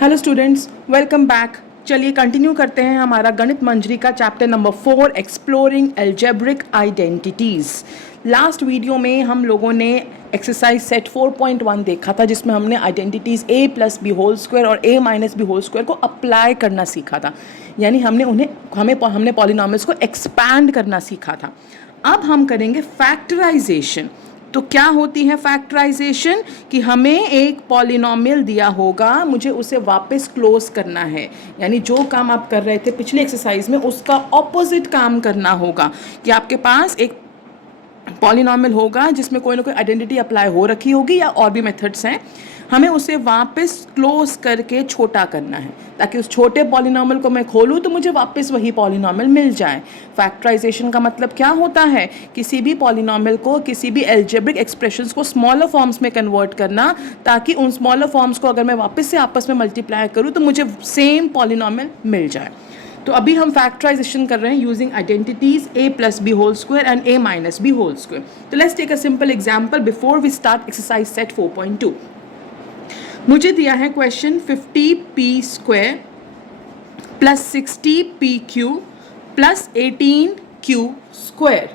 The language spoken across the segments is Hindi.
Hello students, welcome back. चलिए कंटिन्यू करते हैं हमारा गणित मंजरी का chapter number 4 exploring algebraic identities. Last video में हम लोगों ने एक्सरसाइज सेट 4.1 देखा था, जिसमें हमने identities a plus B whole square और a minus B whole square को अप्लाई करना सीखा था। यानी हमने पॉलिनॉमियल्स को एक्सपैंड करना सीखा था। अब हम करेंगे फैक्टराइजेशन। तो क्या होती है फैक्टराइजेशन? कि हमें एक पॉलिनॉमियल दिया होगा, मुझे उसे वापस क्लोज करना है। यानी जो काम आप कर रहे थे पिछले एक्सरसाइज में, उसका ऑपोजिट काम करना होगा। कि आपके पास एक पॉलिनॉमियल होगा जिसमें कोई ना कोई आइडेंटिटी अप्लाई हो रखी होगी, या और भी मेथड्स हैं। हमें उसे वापस क्लोज करके छोटा करना है, ताकि उस छोटे पॉलिनॉमियल को मैं खोलूँ तो मुझे वापस वही पॉलिनॉमियल मिल जाए। फैक्टराइजेशन का मतलब क्या होता है? किसी भी पॉलिनॉमियल को, किसी भी एल्जेब्रिक एक्सप्रेशंस को स्मॉलर फॉर्म्स में कन्वर्ट करना, ताकि उन स्मॉलर फॉर्म्स को अगर मैं वापस से आपस में मल्टीप्लाई करूँ तो मुझे सेम पॉलिनॉमियल मिल जाए। तो अभी हम फैक्टराइजेशन कर रहे हैं using identities a plus B whole square and a minus B whole square. तो let's take a simple example before we start exercise set 4.2। मुझे दिया है question 50p square plus 60pq plus 18q square.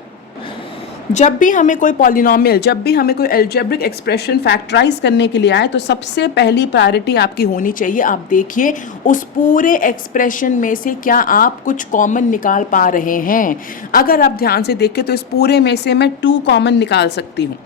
जब भी हमें कोई पॉलिनॉमियल, जब भी हमें कोई एल्जेब्रिक एक्सप्रेशन फैक्टराइज करने के लिए आए, तो सबसे पहली प्रायोरिटी आपकी होनी चाहिए, आप देखिए उस पूरे एक्सप्रेशन में से क्या आप कुछ कॉमन निकाल पा रहे हैं। अगर आप ध्यान से देखें तो इस पूरे में से मैं 2 कॉमन निकाल सकती हूँ।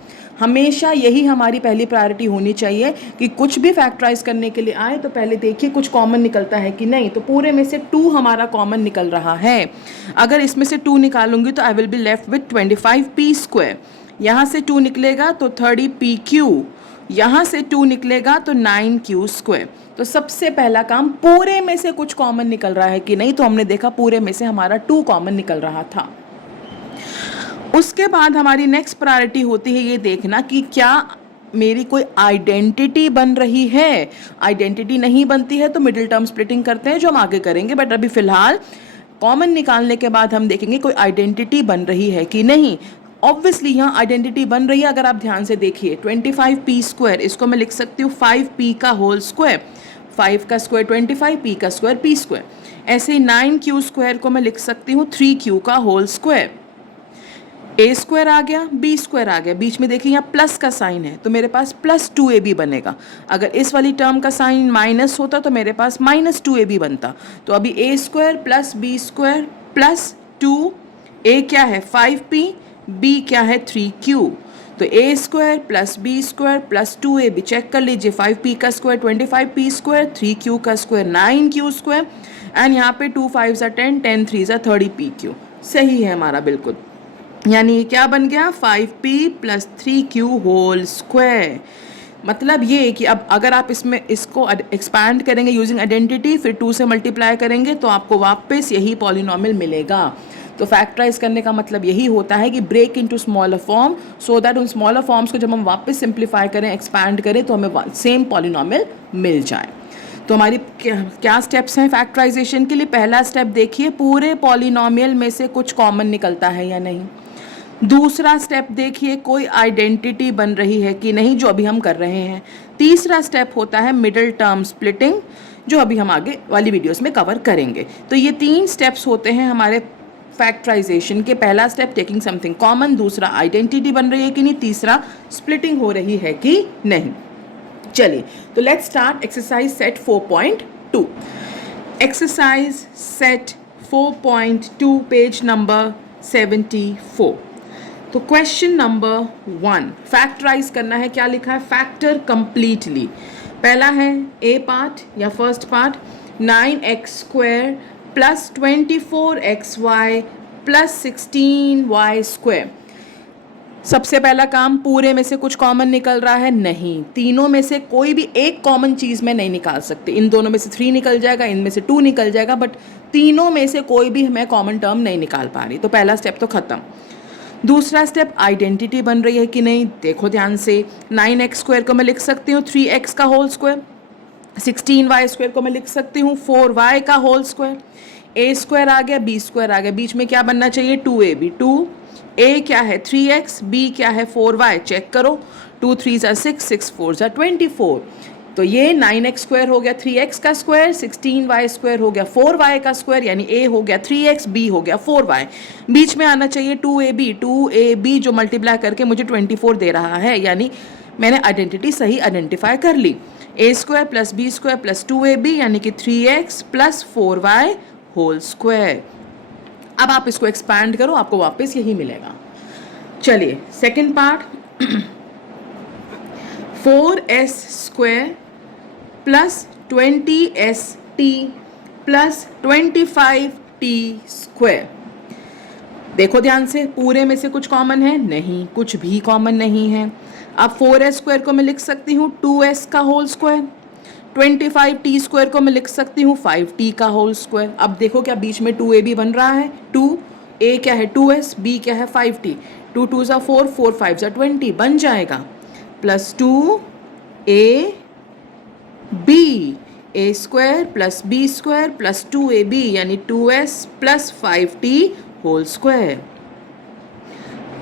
हमेशा यही हमारी पहली प्रायोरिटी होनी चाहिए कि कुछ भी फैक्टराइज करने के लिए आए तो पहले देखिए कुछ कॉमन निकलता है कि नहीं। तो पूरे में से 2 हमारा कॉमन निकल रहा है। अगर इसमें से 2 निकालूंगी तो I will be left with 25p square. यहाँ से 2 निकलेगा तो 30pq, यहाँ से 2 निकलेगा तो 9q स्क्वायर। तो सबसे पहला काम, पूरे में से कुछ कॉमन निकल रहा है कि नहीं। तो हमने देखा पूरे में से हमारा 2 कॉमन निकल रहा था। उसके बाद हमारी नेक्स्ट प्रायोरिटी होती है ये देखना कि क्या मेरी कोई आइडेंटिटी बन रही है। आइडेंटिटी नहीं बनती है तो मिडिल टर्म स्प्लिटिंग करते हैं, जो हम आगे करेंगे। बट अभी फिलहाल कॉमन निकालने के बाद हम देखेंगे कोई आइडेंटिटी बन रही है कि नहीं। ऑब्वियसली यहाँ आइडेंटिटी बन रही है। अगर आप ध्यान से देखिए 25p स्क्वायर, इसको मैं लिख सकती हूँ 5p का होल स्क्वायर। 5 का स्क्वायर 25, p का स्क्वायर p स्क्वायर। ऐसे ही 9q स्क्वायर को मैं लिख सकती हूँ 3q का होल स्क्वायर। ए स्क्वायर आ गया, बी स्क्वायर आ गया, बीच में देखिए यहाँ प्लस का साइन है तो मेरे पास प्लस 2ab बनेगा। अगर इस वाली टर्म का साइन माइनस होता तो मेरे पास माइनस 2ab बनता। तो अभी A square plus B square plus 2, A क्या है 5p, बी क्या है 3q। तो A square plus B square plus 2ab, check कर लीजिए 5p का स्क्वायर 25p स्क्वायर, 3q का स्क्वायर 9q स्क्वायर, एंड यहाँ पे 2 5s 10, 10 3s 30pq। सही है हमारा बिल्कुल। यानी ये क्या बन गया 5p plus 3q whole square. मतलब ये कि अब अगर आप इसको एक्सपैंड करेंगे यूजिंग आइडेंटिटी, फिर 2 से मल्टीप्लाई करेंगे तो आपको वापस यही पॉलिनॉमियल मिलेगा। तो फैक्टराइज करने का मतलब यही होता है कि break into smaller form, so that उन स्मॉलर फॉर्म्स को जब हम वापस सिंप्लीफाई करें, एक्सपैंड करें, तो हमें सेम पॉलिनॉमियल मिल जाए। तो हमारी क्या स्टेप्स हैं फैक्टराइजेशन के लिए? पहला स्टेप देखिए, पूरे पॉलिनॉमियल में से कुछ कॉमन निकलता है या नहीं। दूसरा स्टेप देखिए, कोई आइडेंटिटी बन रही है कि नहीं, जो अभी हम कर रहे हैं। तीसरा स्टेप होता है मिडिल टर्म स्प्लिटिंग, जो अभी हम आगे वाली वीडियोस में कवर करेंगे। तो ये 3 स्टेप्स होते हैं हमारे फैक्टराइजेशन के। पहला स्टेप टेकिंग समथिंग कॉमन, दूसरा आइडेंटिटी बन रही है कि नहीं, तीसरा स्प्लिटिंग हो रही है कि नहीं। चलिए तो let's start exercise set 4.2। Exercise set 4.2 page number 74। तो क्वेश्चन नंबर 1 फैक्टराइज करना है। क्या लिखा है? Factor completely. पहला है ए पार्ट या first part, 9x square plus 24xy plus 16y square. सबसे पहला काम, पूरे में से कुछ कॉमन निकल रहा है? नहीं। तीनों में से कोई भी एक कॉमन चीज़ में नहीं निकाल सकते। इन दोनों में से 3 निकल जाएगा, इनमें से 2 निकल जाएगा, बट तीनों में से कोई भी मैं कॉमन टर्म नहीं निकाल पा रही। तो पहला स्टेप तो ख़त्म। दूसरा स्टेप, आइडेंटिटी बन रही है कि नहीं। देखो ध्यान से, 9x स्क्वायर को मैं लिख सकती हूँ 3x का होल स्क्वायर, 16y स्क्वायर को मैं लिख सकती हूँ 4y का होल स्क्वायर। ए स्क्वायर आ गया, बी स्क्वायर आ गया, बीच में क्या बनना चाहिए 2ab। 2 ए क्या है 3x, बी क्या है 4y, चेक करो 2 3s 6, 6 4s 24। तो ये 9x स्क्वायर हो गया 3x का स्क्वायर, 16y स्क्वायर हो गया 4y का स्क्वायर, यानी a हो गया 3x, b हो गया 4y। बीच में आना चाहिए 2ab जो मल्टीप्लाई करके मुझे 24 दे रहा है, यानी मैंने आइडेंटिटी सही आइडेंटिफाई कर ली। a square plus b square plus 2ab यानी कि 3x plus 4y whole square. अब आप इसको एक्सपैंड करो, आपको वापस यही मिलेगा। चलिए second part, 4s square plus 20st plus 25t square. देखो ध्यान से, पूरे में से कुछ कॉमन है? नहीं, कुछ भी कॉमन नहीं है। अब 4s स्क्वायर को मैं लिख सकती हूँ 2s का होल स्क्वायर, 25t स्क्वायर को मैं लिख सकती हूँ 5t का होल स्क्वायर। अब देखो क्या बीच में 2ab बन रहा है, 2a क्या है 2s, b क्या है 5t, 2 2 ज़ा 4, 4 5 ज़ा 20 बन जाएगा, plus 2a b, a square plus b square plus 2ab यानी 2s plus 5t whole square.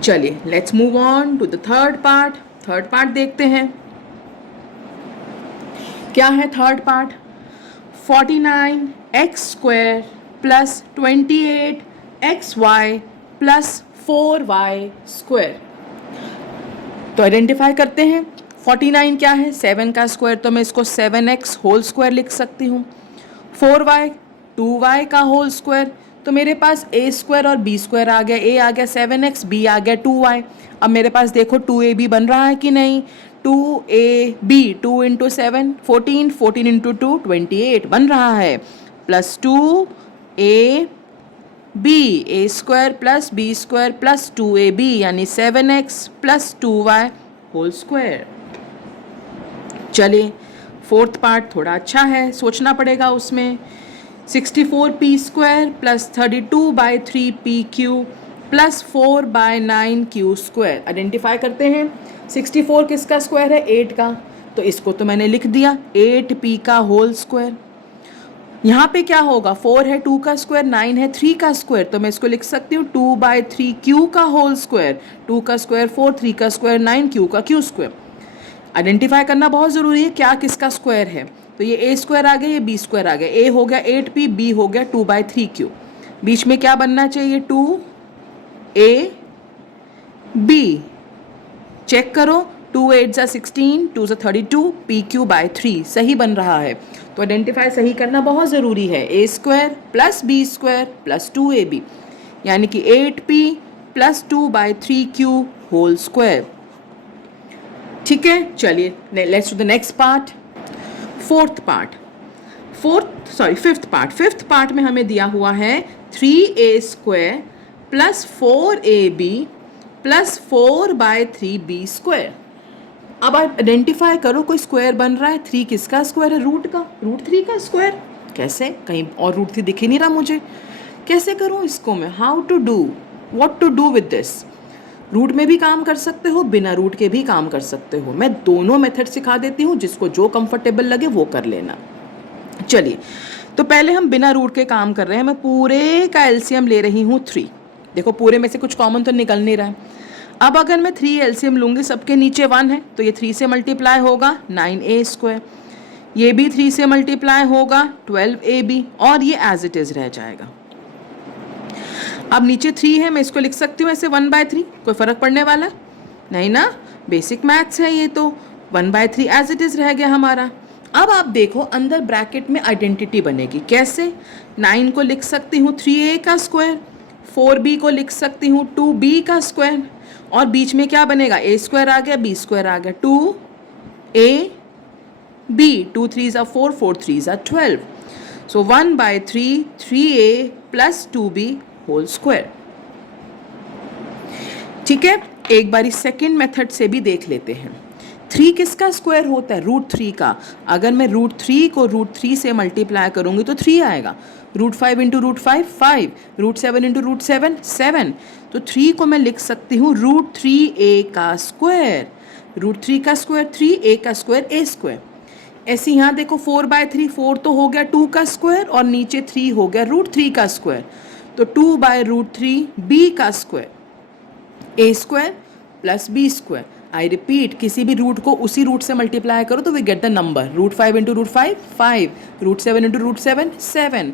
चलिए let's move on to the third part. Third part देखते हैं क्या है third part. 49x square plus 28xy plus 4y square. तो आइडेंटिफाई करते हैं। 49 क्या है? 7 का स्क्वायर, तो मैं इसको 7x होल स्क्वायर लिख सकती हूँ। 4y 2y का होल स्क्वायर, तो मेरे पास a स्क्वायर और b स्क्वायर आ गया, a आ गया 7x, b आ गया 2y। अब मेरे पास देखो 2ab बन रहा है कि नहीं, 2ab 2 इंटू 7 14, 14 इंटू 2 28 बन रहा है, plus 2ab a square plus b square plus 2ab यानी 7x plus 2y whole square. चलिए फोर्थ पार्ट थोड़ा अच्छा है, सोचना पड़ेगा उसमें। 64p square plus 32/3pq plus 4/9q square. Identify करते हैं। 64 किसका स्क्वायर है? 8 का, तो इसको तो मैंने लिख दिया 8p का होल स्क्वायर। यहाँ पे क्या होगा? 4 है 2 का स्क्वायर, 9 है 3 का स्क्वायर, तो मैं इसको लिख सकती हूँ 2/3q का होल स्क्वायर। 2 का स्क्वायर 4, 3 का स्क्वायर 9, q का q स्क्वायर। आइडेंटिफाई करना बहुत ज़रूरी है क्या किसका स्क्वायर है। तो ये a स्क्वायर आ गया, ये b स्क्वायर आ गया। a हो गया 8p, b हो गया 2/3q। बीच में क्या बनना चाहिए? 2ab। चेक करो, 2 8 ज़ा 16, 2 ज़ा 32, pq/3 सही बन रहा है। तो आइडेंटिफाई सही करना बहुत ज़रूरी है। a square plus b square plus 2ab यानी कि 8p plus 2/3q whole square. ठीक है, चलिए let's do the next part. Fifth part में हमें दिया हुआ है 3a square plus 4ab plus 4/3b square. अब आप आइडेंटिफाई करो, कोई स्क्वायर बन रहा है, 3 किसका स्क्वायर है? रूट का, रूट 3 का स्क्वायर। कैसे? कहीं और रूट 3 दिख ही नहीं रहा मुझे, कैसे करूँ इसको मैं? How to do, what to do with this? Root में भी काम कर सकते हो, बिना रूट के भी काम कर सकते हो। मैं दोनों मेथड सिखा देती हूँ, जिसको जो कंफर्टेबल लगे वो कर लेना। चलिए, तो पहले हम बिना रूट के काम कर रहे हैं। मैं पूरे का एलसीएम ले रही हूँ 3। देखो पूरे में से कुछ कॉमन तो निकल नहीं रहा है। अब अगर मैं 3 एलसीएम लूँगी, सबके नीचे 1 है, तो ये 3 से मल्टीप्लाई होगा 9a स्क्वायर, ये भी 3 से मल्टीप्लाई होगा 12ab, और ये एज इट इज़ रह जाएगा। अब नीचे 3 है, मैं इसको लिख सकती हूँ ऐसे 1/3, कोई फ़र्क पड़ने वाला नहीं ना, बेसिक मैथ्स है ये। तो 1/3 एज इट इज़ रह गया हमारा। अब आप देखो अंदर ब्रैकेट में आइडेंटिटी बनेगी कैसे? 9 को लिख सकती हूँ 3a का स्क्वायर, 4b को लिख सकती हूँ 2b का स्क्वायर, और बीच में क्या बनेगा? a स्क्वायर आ गया, b स्क्वायर आ गया, 2ab, 2 3 ज़ा 4, 4 3 ज़ा 12, सो 1/3 3a plus 2b whole square. ठीक है, एक बारी सेकेंड मेथड से भी देख लेते हैं। 3 किसका स्क्वायर होता है? रूट 3 का। अगर मैं रूट 3 को रूट 3 से मल्टीप्लाई करूंगी तो 3 आएगा। Root 5 into root 5 5, root 7 into root 7 7, तो 3 को मैं लिख सकती हूँ रूट 3a का स्क्वायर। रूट 3 का स्क्वायर 3a का स्क्वायर a स्क्वायर। ऐसे यहाँ देखो 4/3, 4 तो हो गया 2 का स्क्वायर, और नीचे 3 हो गया रूट 3 का स्क्वायर, तो 2/√3 b का square, a square plus b square. I repeat, किसी भी रूट को उसी रूट से मल्टीप्लाई करो तो we get the number. Root 5 into root 5 5, root 7 into root 7 7.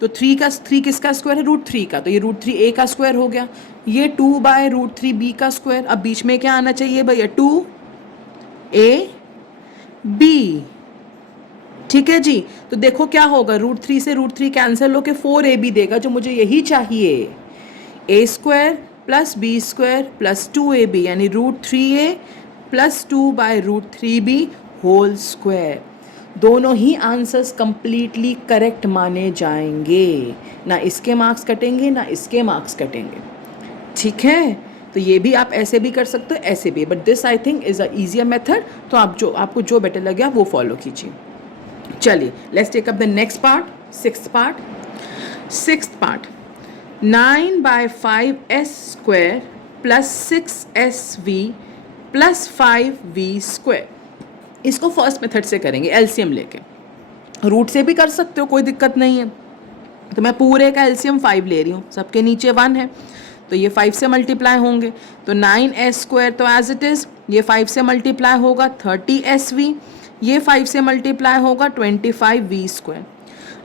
तो 3 किसका स्क्वायर है? रूट 3 का. तो ये रूट 3 ए का स्क्वायर हो गया. ये 2 बाय रूट 3 बी का स्क्वायर. अब बीच में क्या आना चाहिए भैया? 2 ए बी. ठीक है जी. तो देखो क्या होगा, रूट 3 से रूट 3 कैंसिल होके 4ab देगा, जो मुझे यही चाहिए. A square plus B square plus 2ab यानी root 3a plus 2 by root 3b whole square. दोनों ही आंसर्स कंप्लीटली करेक्ट माने जाएंगे. ना इसके मार्क्स कटेंगे ना इसके मार्क्स कटेंगे. ठीक है. तो ये भी आप ऐसे भी कर सकते हो, ऐसे भी, but this I think is a easier method. तो आपको जो बेटर लगे वो फॉलो कीजिए. चलिए, let's take up the next part, sixth part. 9 by 5s square plus 6sv plus 5v square. इसको फर्स्ट मेथड से करेंगे, एलसीएम लेके. रूट से भी कर सकते हो, कोई दिक्कत नहीं है. तो मैं पूरे का एलसीएम 5 ले रही हूँ, सबके नीचे 1 है, तो ये 5 से मल्टीप्लाई होंगे. तो 9s स्क्वायर तो एज इट इज़, ये 5 से मल्टीप्लाई होगा 30sv, ये 5 से मल्टीप्लाई होगा 25v स्क्वायर.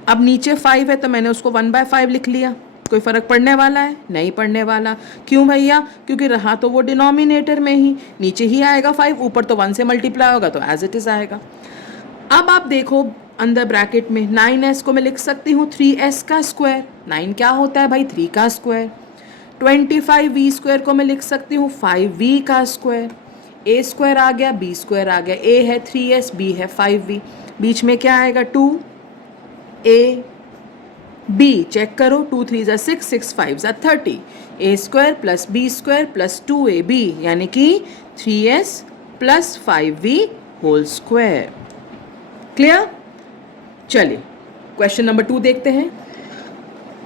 अब नीचे 5 है तो मैंने उसको 1/5 लिख लिया. कोई फ़र्क पड़ने वाला है? नहीं पड़ने वाला. क्यों भैया? क्योंकि रहा तो वो डिनोमिनेटर में ही, नीचे ही आएगा 5, ऊपर तो 1 से मल्टीप्लाई होगा तो एज इट इज़ आएगा. अब आप देखो अंदर ब्रैकेट में 9s को मैं लिख सकती हूँ 3s का स्क्वायर. 9 क्या होता है भाई? 3 का स्क्वायर. 25v स्क्वायर को मैं लिख सकती हूँ 5v का स्क्वायर. ए स्क्वायर आ गया, बी स्क्वायर आ गया. ए है 3s, बी है 5v. बीच में क्या आएगा? 2a b. चेक करो, 2 3 6, 6 5 30. A square plus B square plus 2ab यानी कि 3s प्लस 5v होल स्क्वायर. क्लियर? चलिए क्वेश्चन नंबर 2 देखते हैं.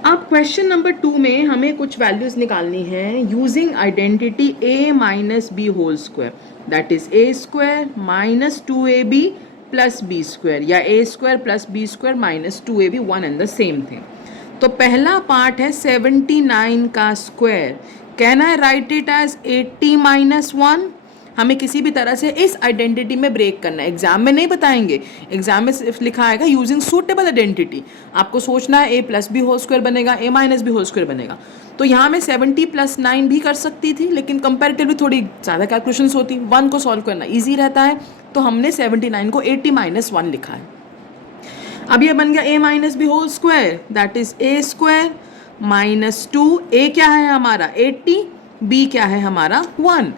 अब क्वेश्चन नंबर 2 में हमें कुछ वैल्यूज निकालनी है using identity a minus B whole square. That is a square minus 2ab plus B square, या a square plus B square minus 2ab, one and the same thing. तो पहला पार्ट है 79 का square. Can I write it as 80 minus 1. हमें किसी भी तरह से इस आइडेंटिटी में ब्रेक करना है. एग्जाम में नहीं बताएंगे, एग्जाम में सिर्फ लिखा आएगा यूजिंग सूटेबल आइडेंटिटी. आपको सोचना है a plus B whole square बनेगा, a minus B whole square बनेगा. तो यहाँ मैं 70 प्लस 9 भी कर सकती थी, लेकिन कंपेरेटिवली थोड़ी ज़्यादा कैलकुलेशंस होती. 1 को सॉल्व करना ईजी रहता है, तो हमने 79 को 80 माइनस 1 लिखा है. अब ये बन गया a minus B whole square. That is a square minus 2. a क्या है हमारा? 80. b क्या है हमारा? 1.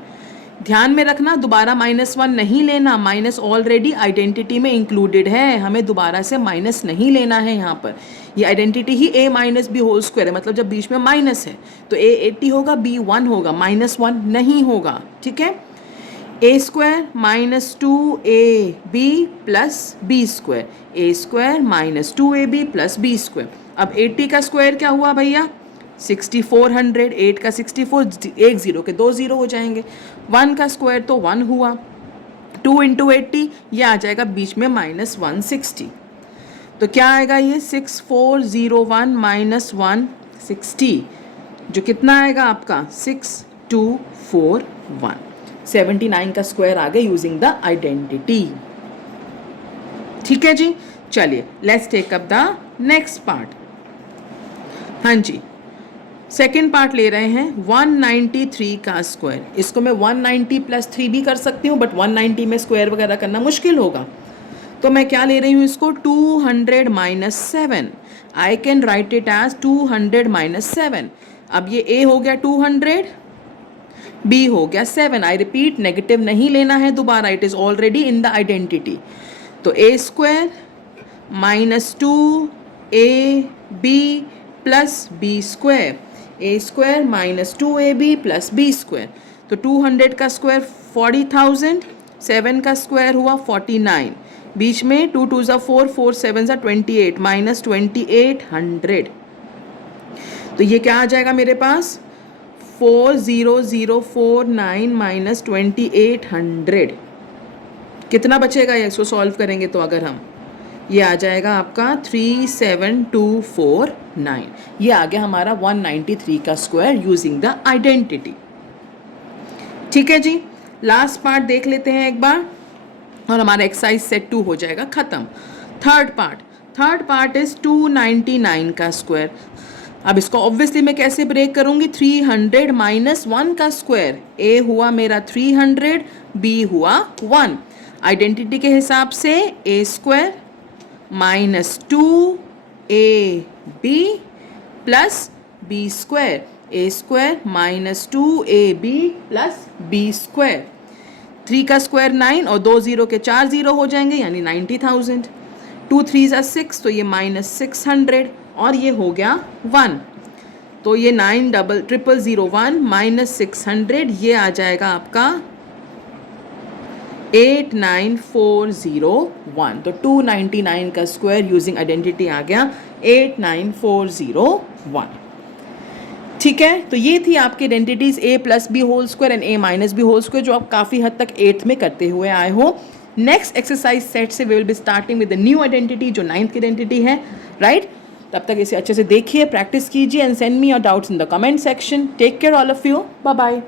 ध्यान में रखना, दोबारा -1 नहीं लेना. माइनस ऑलरेडी आइडेंटिटी में इंक्लूडेड है, हमें दोबारा से माइनस नहीं लेना है. यहाँ पर ये आइडेंटिटी ही a minus B whole square है, मतलब जब बीच में माइनस है तो a 80 होगा, b 1 होगा, -1 नहीं होगा. ठीक है. a square minus 2ab plus B square, a square minus 2ab plus B square. अब 80 का स्क्वायर क्या हुआ भैया? 6400. 8 का 64, एक जीरो के 2 जीरो हो जाएंगे. 1 का स्क्वायर तो 1 हुआ. 2 इंटू 80 ये आ जाएगा बीच में -160. तो क्या आएगा ये? 6401 माइनस 160, जो कितना आएगा आपका? 6241. 79 का स्क्वायर आ गया यूजिंग द आइडेंटिटी. ठीक है जी. चलिए let's take up the next part. हाँ जी, सेकेंड पार्ट ले रहे हैं 193 का स्क्वायर. इसको मैं 190 प्लस 3 भी कर सकती हूँ, बट 190 में स्क्वायर वगैरह करना मुश्किल होगा. तो मैं क्या ले रही हूँ इसको? 200 minus 7. I can write it as 200 minus 7. अब ये a हो गया 200, b हो गया 7. आई रिपीट, नेगेटिव नहीं लेना है दोबारा, it is already in the identity. तो a square minus 2ab plus B square, a square minus 2ab plus B square. तो 200 का स्क्वायर 40,000, 7 का स्क्वायर हुआ 49. बीच में 2 2 ज़ा 4, 4 7 ज़ा 28, माइनस 2800. तो ये क्या आ जाएगा मेरे पास? 40049 माइनस 2800. कितना बचेगा ये? इसको सॉल्व करेंगे तो अगर हम, ये आ जाएगा आपका 37249. ये आ गया हमारा 193 का स्क्वायर यूजिंग द आइडेंटिटी. ठीक है जी. लास्ट पार्ट देख लेते हैं एक बार और हमारा एक्सरसाइज सेट 2 हो जाएगा ख़त्म। थर्ड पार्ट इज़ 299 का स्क्वायर। अब इसको ऑब्वियसली मैं कैसे ब्रेक करूँगी, 300 माइनस 1 का स्क्वायर। ए हुआ मेरा 300, बी हुआ 1। आइडेंटिटी के हिसाब से A square minus 2ab plus B square, A square minus 2ab plus B square. 3 का स्क्वायर 9 और 2 0 के 4 0 हो जाएंगे यानी 90,000। 2 3 6 तो ये माइनस 600 और ये हो गया 1। तो ये 9,000,001 माइनस 600 ये आ जाएगा आपका 89401। तो 299 का स्क्वायर यूजिंग आइडेंटिटी आ गया 89401। ठीक है, तो ये थी आपकी identities a plus B whole square and a minus B whole square जो आप काफ़ी हद तक 8th में करते हुए आए हो। नेक्स्ट एक्सरसाइज सेट से we will be starting with the new identity जो 9th की आइडेंटिटी है, राइट? तब तक इसे अच्छे से देखिए, प्रैक्टिस कीजिए and send me your doubts in the comment section. Take care all of you, bye bye.